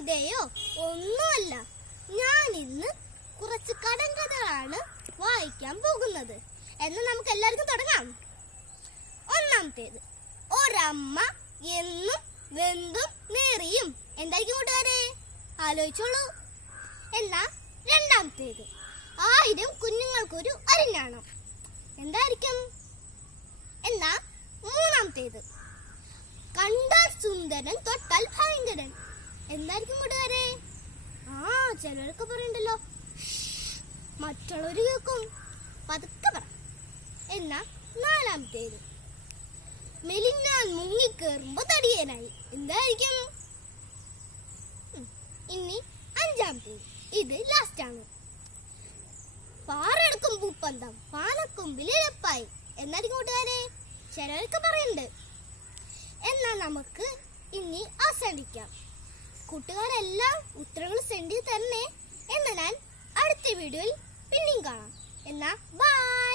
കവിതയോ ഒന്നുമല്ല. ഞാൻ ഇന്ന് കുറച്ച് കടം കഥകളാണ് വായിക്കാൻ പോകുന്നത്. എന്ന് നമുക്ക് എല്ലാവർക്കും തുടങ്ങാം. ഒന്നാമത്തേത് ഒരമ്മ എന്നും വെന്തും നേറിയും. എന്തായിരിക്കും കൂട്ടുകാരെ? ആലോചിച്ചോളൂ. എന്നാ രണ്ടാമത്തേത് ആയിരം കുഞ്ഞുങ്ങൾക്കൊരു അരിഞ്ഞാണോ. എന്തായിരിക്കും? എന്നാ മൂന്നാമത്തേത് കണ്ടാൽ സുന്ദരൻ തൊട്ടാൽ ഭയങ്കര എന്തായിരിക്കും കൂട്ടുകാരെ ആ ചിലരൊക്കെ പറയണ്ടല്ലോ. മറ്റുള്ളവര് കേൾക്കും. പതുക്കെ പറ. എന്നാ നാലാമത്തേത്. മെലിഞ്ഞാൻ മുങ്ങിക്കേറുമ്പോ തടിയനായി. എന്തായിരിക്കും? ഇനി അഞ്ചാമത്തേത്. ഇത് ലാസ്റ്റ് ആണ്. പാറെടുക്കും പൂപ്പന്തം പാലക്കൊമ്പിൽ എന്നായിരിക്കും കൂട്ടുകാരെ ചിലരൊക്കെ പറയുന്നുണ്ട് എന്നാൽ നമുക്ക് ഇനി അവസാനിക്കാം. കൂട്ടുകാരെല്ലാം ഉത്തരങ്ങൾ സെൻഡ് ചെയ്ത് തരണേ. എന്നാൽ അടുത്ത വീഡിയോയിൽ പിന്നെയും കാണാം. എന്നാ ബൈ